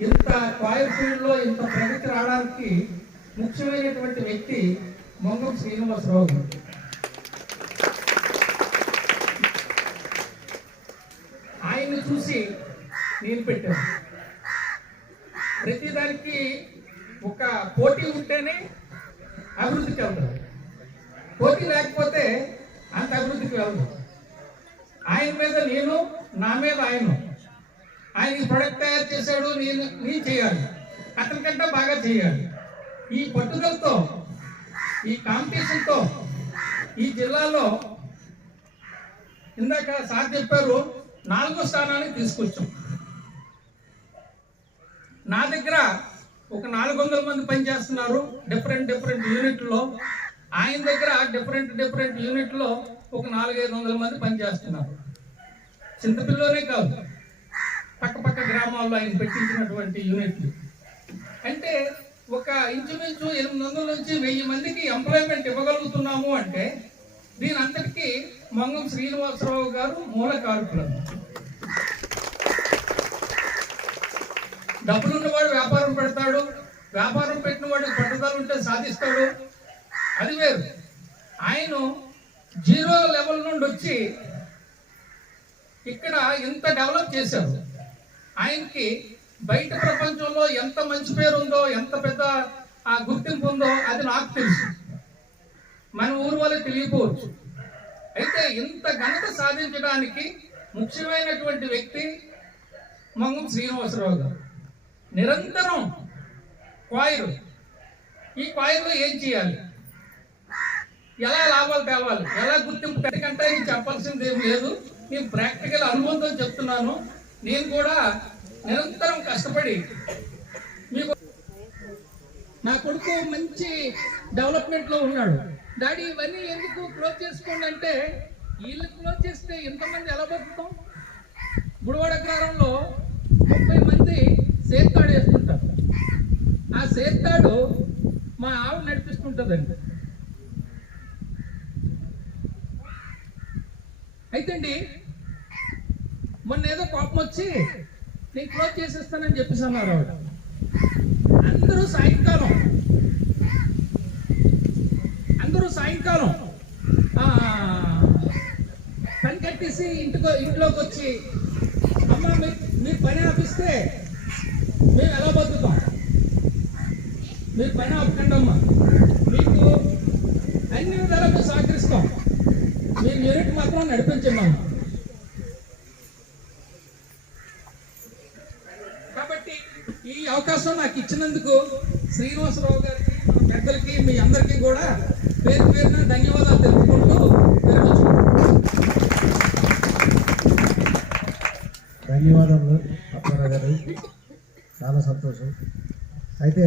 ఇంత కాయల్ ఇంత ప్రగతి రావడానికి ముఖ్యమైనటువంటి వ్యక్తి మొంగం శ్రీనివాసరావు గారు. ఆయన్ని చూసి నేను పెట్టాను. ప్రతిదానికి ఒక పోటీ ఉంటేనే అభివృద్ధికి వెళ్తారు. పోటీ లేకపోతే అంత అభివృద్ధికి వెళ్తారు ఆయన మీద నేను నా మీద ఆయన. ఆయన ఈ ప్రొడక్ట్ తయారు చేశాడు నేను నేను చేయాలి. అతనికంటే బాగా చేయాలి. ఈ పట్టుదలతో ఈ కాంపిటీషన్తో ఈ జిల్లాలో ఇందాక సార్ చెప్పారు నాలుగో స్థానానికి తీసుకొచ్చాం. నా దగ్గర ఒక నాలుగు వందల మంది పనిచేస్తున్నారు డిఫరెంట్ డిఫరెంట్ యూనిట్లో ఆయన దగ్గర డిఫరెంట్ డిఫరెంట్ యూనిట్లో ఒక నాలుగైదు వందల మంది పనిచేస్తున్నారు చింతపిల్లలోనే కాదు. పక్కపక్క గ్రామాల్లో ఆయన పెట్టించినటువంటి యూనిట్లు. అంటే ఒక ఇంచుమించు ఎనిమిది వందల నుంచి వెయ్యి మందికి ఎంప్లాయ్మెంట్ ఇవ్వగలుగుతున్నాము అంటే దీని అంతటికీ మంగం శ్రీనివాసరావు గారు మూల కారకులు. డబ్బులున్నవాడు వ్యాపారం పెడతాడు వ్యాపారం పెట్టిన వాడికి పట్టుదల ఉంటే సాధిస్తాడు. అది వేరు. ఆయన జీరో లెవెల్ నుండి వచ్చి ఇక్కడ ఇంత డెవలప్ చేశారు. ఆయనకి బయట ప్రపంచంలో ఎంత మంచి పేరు ఉందో ఎంత పెద్ద ఆ గుర్తింపు ఉందో అది నాకు తెలుసు. మన ఊరు వాళ్ళకి తెలియకపోవచ్చు. అయితే ఇంత ఘనత సాధించడానికి ముఖ్యమైనటువంటి వ్యక్తి మంగం శ్రీనివాసరావు గారు. నిరంతరం క్వాయిరు. ఈ క్వాయిర్లో ఏం చేయాలి? ఎలా లాభాలు తేవాలి? ఎలా గుర్తింపు? ఎందుకంటే నేను చెప్పాల్సింది ఏం లేదు. నేను ప్రాక్టికల్ అనుభవంతో చెప్తున్నాను. నేను కూడా నిరంతరం కష్టపడి మీకు నా కొడుకు మంచి డెవలప్మెంట్లో ఉన్నాడు. డాడీ ఇవన్నీ ఎందుకు క్లోజ్ చేసుకోండి అంటే వీళ్ళు క్లోజ్ చేస్తే ఎంతమంది ఎలా బతుకుతాం? గుడివాడ అగ్రహారంలో ముప్పై మంది సేత్తాడు వేసుకుంటారు. ఆ సేత్తాడు మా ఆవిడ నడిపిస్తుంటుందండి. అయితే అండి మొన్న ఏదో కోపం వచ్చి నేను క్లోజ్ చేసేస్తానని చెప్పేసి అన్నారు ఆవిడ. అందరూ సాయంకాలం అందరూ సాయంకాలం పని కట్టేసి ఇంటికి ఇంట్లోకి వచ్చి అమ్మ మీరు మీరు పని ఆపిస్తే మేము ఎలా బతుకుతాం? మీరు పని ఆపకండి అమ్మ. మీకు అన్ని విధాలకు సహకరిస్తాం. మీరు యూనిట్ మాత్రం నడిపించండి అమ్మ. ఈ అవకాశం నాకు ఇచ్చినందుకు శ్రీనివాసరావు గారికి మన పెద్దలకి మీ అందరికీ కూడా పేరు పేరున ధన్యవాదాలు తెలుపుకుంటూ ధన్యవాదాలు ధన్యవాదములు అప్పారావు గారు. చాలా సంతోషం. అయితే